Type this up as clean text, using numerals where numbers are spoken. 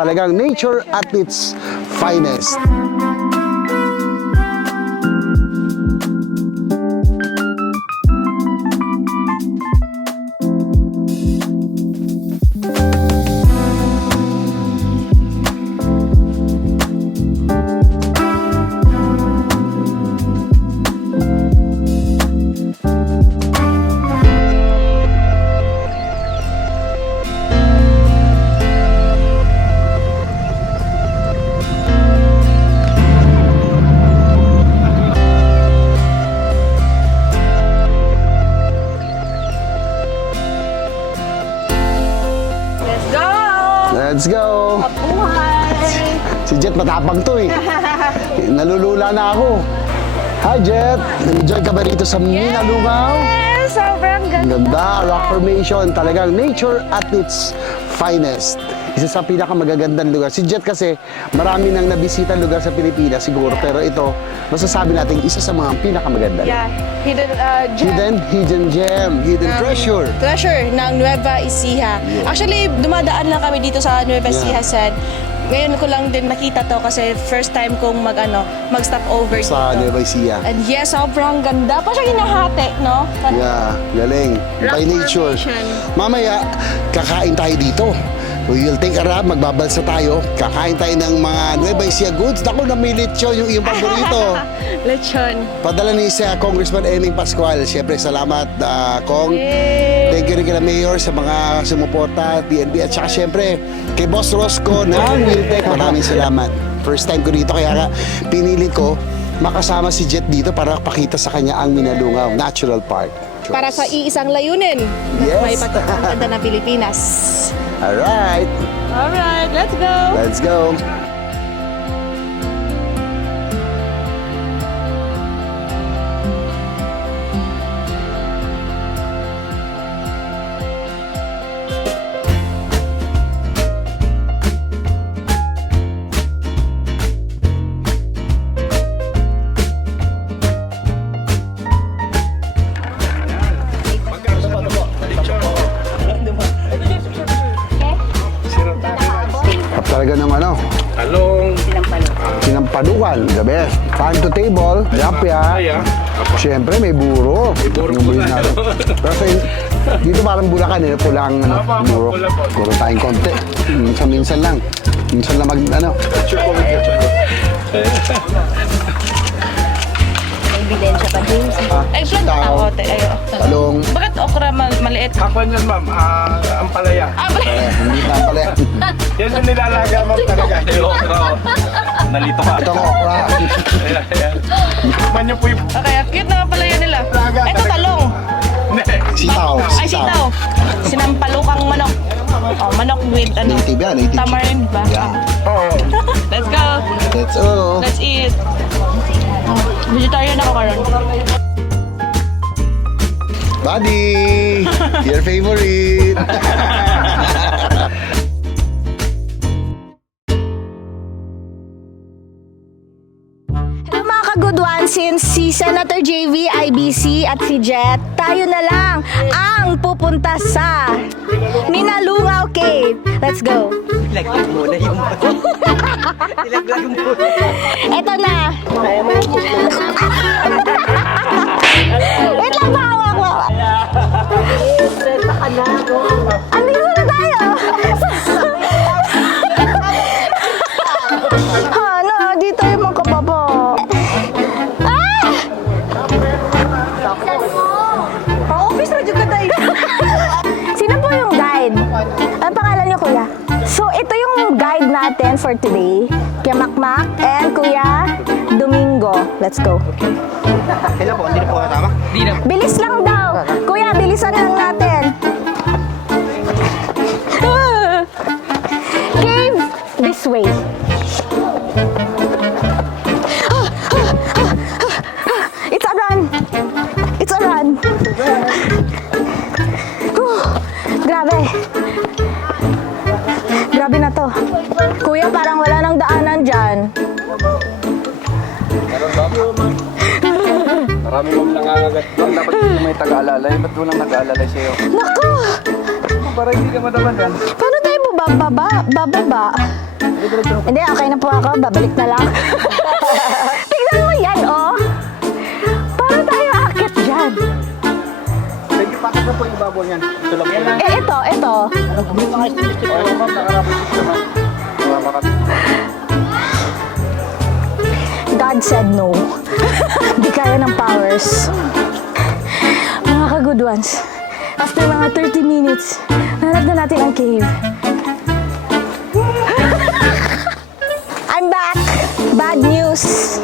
Talagang nature at its finest. Let's go! Mabuhay! Si Jet matapang to eh. Nalulula na ako. Hi Jet! Enjoy ka ba rito sa Minalungaw? Yes! Sobrang ganda! Ganda, rock formation. Talagang nature at its finest. Isa sa pinakamagagandang lugar. Si Jet kasi, marami nang nabisita lugar sa Pilipinas siguro. Pero ito, masasabi natin, isa sa mga pinakamaganda. Yeah, hidden gem. Hidden treasure. Treasure ng Nueva Ecija. Yeah. Actually, dumadaan lang kami dito sa Nueva Ecija, Sen. Ngayon ko lang din nakita to kasi first time kong mag-stop over Sa dito. Nueva Ecija. And yes, sobrang ganda. Pa siya hinahati, no? Yeah, galing. Rock By nature. formation. Mamaya, kakain tayo dito. We will take a rap, magbabalsa tayo. Kakain tayo ng mga Nueva Ecija goods. Naku, namilit yun, yung iyong paborito. Lechon. Padala ni sa Congressman Eming Pascual. Siyempre, salamat, Kong. Yay! Thank you rin kila Mayor sa mga sumuporta, PNP. At saka siyempre, kay Boss Rosco ng Wiltec. Maraming salamat. First time ko dito, kaya pinilit ko makasama si Jet dito para pakita sa kanya ang Minalungaw Natural Park. Para sa iisang layunin. Yes. May ang ganda ng Pilipinas. Alright, Alright, let's go! let's go. Talaga ng Talong. sinampadukan, the best. Farm to table, yapya. Siyempre, may buro. May buro Yung po buhay na, natin. Pero dito parang Bulacan, pulang Apa, buro. pula po. Puro tayong konti. Minsan lang. Minsan lang May ebidensya pa, James. Eggplant na Tao. ote. Ayo. Talong. Bakit okra maliit? Ako yan, ma'am. Ang palaya. Hindi na pala. Yan yung nilalaga, ma'am, talaga. Nalito ka. Ito ang okra. Ayan, ayan. Tikman niyo po yung... Okay, cute naman pala yun nila. Ito talong. Sitaw. Ay, sitaw. Sinampalukang manok. Oh, manok with Native yan, native. tamarind ba? Yeah. Oo. Let's go. Let's go. Let's eat. Vegetarian ako karon. Buddy! Your favorite! Hello mga ka-good one, since si Senator JV, IBC at si Jet, tayo na lang ang pupunta sa Minalungaw Cave. Let's go! Ilaglag mo na yung... Ilaglag mo na. Eto na! Wait lang, hawak mo! Andito na tayo! Ano, dito yung mga kababo. Ah! Pa-office na juga tayo. Sino po yung guide? Ano pangalan niyo, kuya? So, ito yung guide natin for today. Kuya Makmak and Kuya Domingo. Let's go. Hello po, hindi na po tama? Bilis lang daw. Kuya, bilisan lang natin. Cave this way. It's a run. It's a run. Grabe. Grabe na to. Kuya, parang wala nang daanan dyan. Marami mong nangangagat doon. Dapat may taga-alalay. Ba't walang nag-aalalay sa'yo? Naku! Para hindi ka madaman yan. Paano tayo bababa. Hindi, okay na po ako. Babalik na lang. Tignan mo yan, oh. Parang tayo akit dyan. Sige, pakit na po yung baboy yan. Ito lang yan. Ito. God said no. Di kaya ng powers. Mga ka-good ones, after mga 30 minutes, nanap na natin ang cave. I'm back! Bad news!